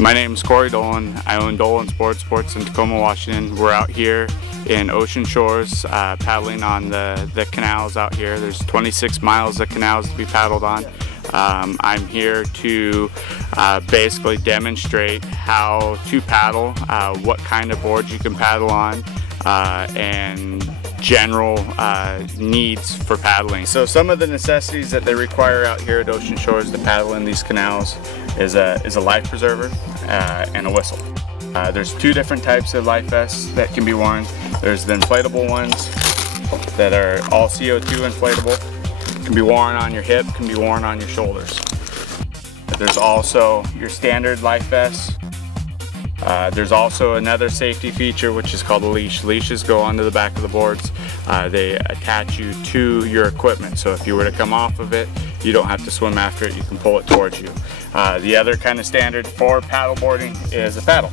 My name is Corey Dolan. I own Dolans Sports in Tacoma, Washington. We're out here in Ocean Shores paddling on the canals out here. There's 26 miles of canals to be paddled on. I'm here to basically demonstrate how to paddle, what kind of boards you can paddle on, and general needs for paddling. So some of the necessities that they require out here at Ocean Shores to paddle in these canals is a life preserver and a whistle. There's two different types of life vests that can be worn. There's the inflatable ones that are all CO2 inflatable. Can be worn on your hip, can be worn on your shoulders. There's also your standard life vests. There's also another safety feature which is called a leash. Leashes go onto the back of the boards. They attach you to your equipment, so if you were to come off of it, you don't have to swim after it, you can pull it towards you. The other kind of standard for paddleboarding is a paddle.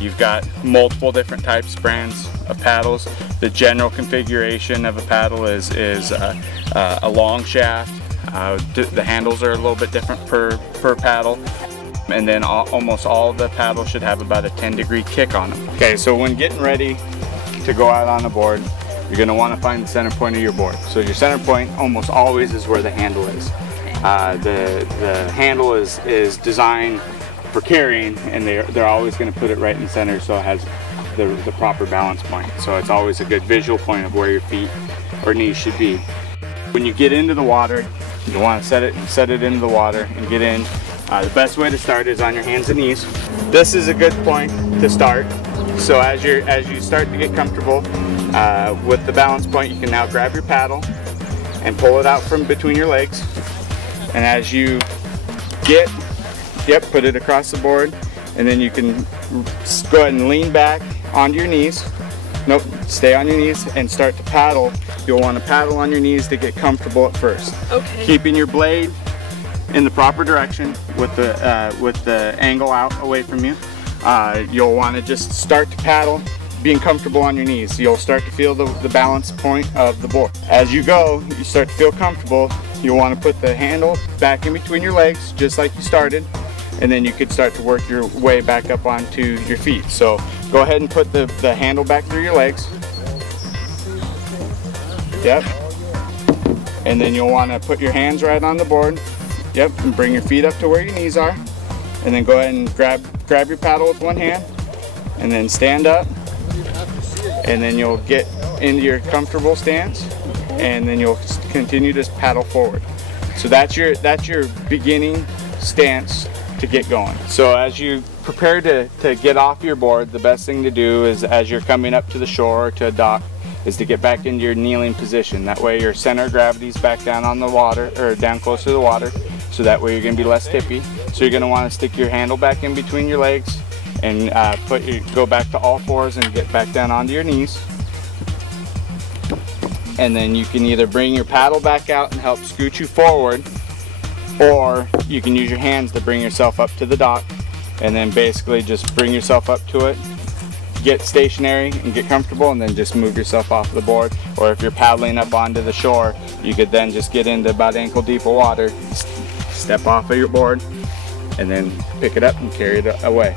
You've got multiple different types, brands of paddles. The general configuration of a paddle is a long shaft. The handles are a little bit different per paddle. And then almost all of the paddles should have about a 10-degree kick on them. Okay, so when getting ready to go out on the board, you're going to want to find the center point of your board. So your center point almost always is where the handle is. The handle is designed for carrying, and they're always going to put it right in the center so it has the proper balance point. So it's always a good visual point of where your feet or knees should be. When you get into the water, you want to set it into the water and get in. The best way to start is on your hands and knees. This is a good point to start. So as you start to get comfortable with the balance point, you can now grab your paddle and pull it out from between your legs. And as you put it across the board, and then you can go ahead and lean back onto your knees. Nope, stay on your knees and start to paddle. You'll want to paddle on your knees to get comfortable at first. Okay. Keeping your blade in the proper direction with the angle out away from you. You'll want to just start to paddle being comfortable on your knees. You'll start to feel the balance point of the board. As you go, you start to feel comfortable. You'll want to put the handle back in between your legs just like you started, and then you could start to work your way back up onto your feet. So go ahead and put the handle back through your legs. Yep. And then you'll want to put your hands right on the board. Yep, and bring your feet up to where your knees are. And then go ahead and grab your paddle with one hand, and then stand up. And then you'll get into your comfortable stance, and then you'll continue to paddle forward. So that's your beginning stance to get going. So as you prepare to get off your board, the best thing to do is, as you're coming up to the shore or to a dock, is to get back into your kneeling position. That way your center of gravity is back down on the water, or down close to the water, so that way you're going to be less tippy. So you're going to want to stick your handle back in between your legs and go back to all fours and get back down onto your knees. And then you can either bring your paddle back out and help scoot you forward, or you can use your hands to bring yourself up to the dock, and then basically just bring yourself up to it, get stationary and get comfortable, and then just move yourself off the board. Or if you're paddling up onto the shore, you could then just get into about ankle deep of water, step off of your board, and then pick it up and carry it away.